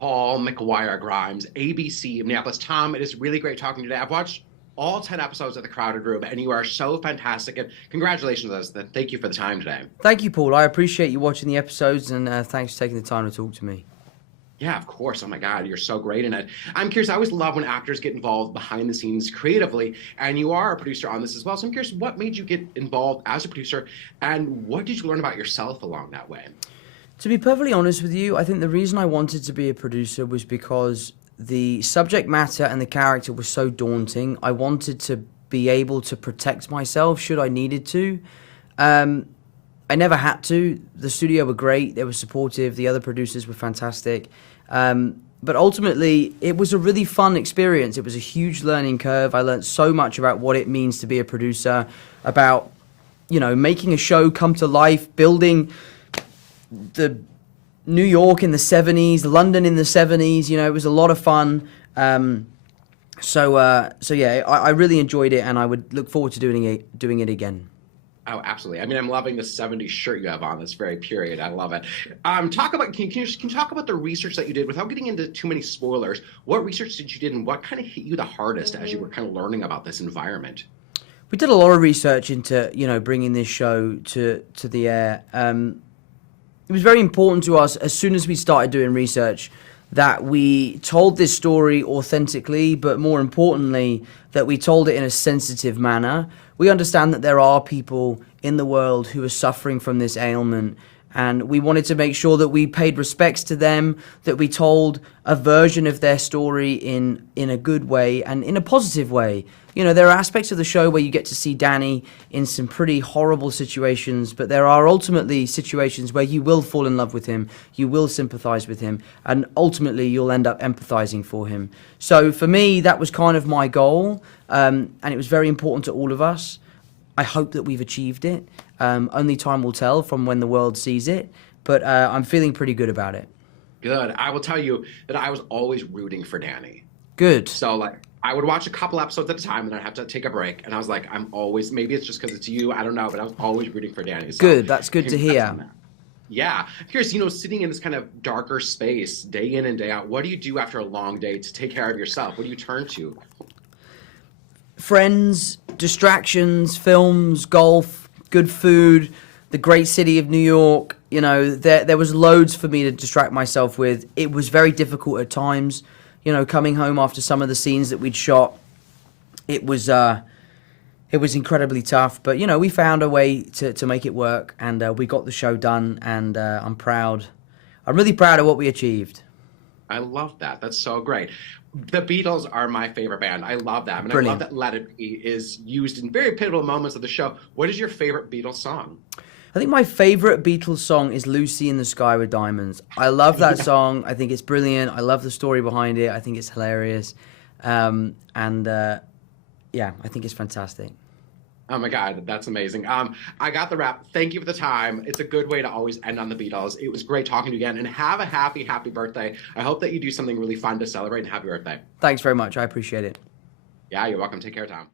Paul McGuire Grimes, ABC of Minneapolis. Tom, it is really great talking to you today. I've watched all 10 episodes of The Crowded Room, and you are so fantastic. And congratulations on this. Thank you for the time today. Thank you, Paul. I appreciate you watching the episodes, and thanks for taking the time to talk to me. Yeah, of course. Oh my God, you're so great in it. I'm curious, I always love when actors get involved behind the scenes creatively, and you are a producer on this as well. So I'm curious, what made you get involved as a producer, and what did you learn about yourself along that way? To be perfectly honest with you, I think the reason I wanted to be a producer was because the subject matter and the character was so daunting. I wanted to be able to protect myself should I needed to. I never had to. The studio were great. They were supportive. The other producers were fantastic. But ultimately, it was a really fun experience. It was a huge learning curve. I learned so much about what it means to be a producer, about, making a show come to life, building the New York in the 70s, London in the 70s. It was a lot of fun. So yeah, I really enjoyed it, and I would look forward to doing it again. Oh, absolutely. I mean, I'm loving the 70s shirt you have on this very period. I love it. Can you talk about the research that you did without getting into too many spoilers? What research did you did, and what kind of hit you the hardest as you were kind of learning about this environment? We did a lot of research into, bringing this show to the air. It was very important to us as soon as we started doing research that we told this story authentically, but more importantly, that we told it in a sensitive manner. We understand that there are people in the world who are suffering from this ailment, and we wanted to make sure that we paid respects to them, that we told a version of their story in a good way and in a positive way. There are aspects of the show where you get to see Danny in some pretty horrible situations, but there are ultimately situations where you will fall in love with him, you will sympathize with him, and ultimately you'll end up empathizing for him. So for me, that was kind of my goal, and it was very important to all of us. I hope that we've achieved it. Only time will tell from when the world sees it, but I'm feeling pretty good about it. Good. I will tell you that I was always rooting for Danny. Good. So, I would watch a couple episodes at a time, and then I'd have to take a break. And I was like, maybe it's just because it's you, I don't know, but I was always rooting for Danny. So, good. That's good to hear. Yeah. I'm curious, sitting in this kind of darker space, day in and day out, what do you do after a long day to take care of yourself? What do you turn to? Friends, distractions, films, golf, good food, the great city of New York. There was loads for me to distract myself with. It was very difficult at times. Coming home after some of the scenes that we'd shot, it was incredibly tough. But, we found a way to make it work, and we got the show done, and I'm proud. I'm really proud of what we achieved. I love that. That's so great. The Beatles are my favorite band. I love them. And Brilliant. I love that Let It Be is used in very pivotal moments of the show. What is your favorite Beatles song? I think my favorite Beatles song is Lucy in the Sky with Diamonds. I love that song. I think it's brilliant. I love the story behind it. I think it's hilarious. Yeah, I think it's fantastic. Oh my God, that's amazing. I got the wrap. Thank you for the time. It's a good way to always end on the Beatles. It was great talking to you again, and have a happy, happy birthday. I hope that you do something really fun to celebrate, and happy birthday. Thanks very much. I appreciate it. Yeah, you're welcome. Take care, Tom.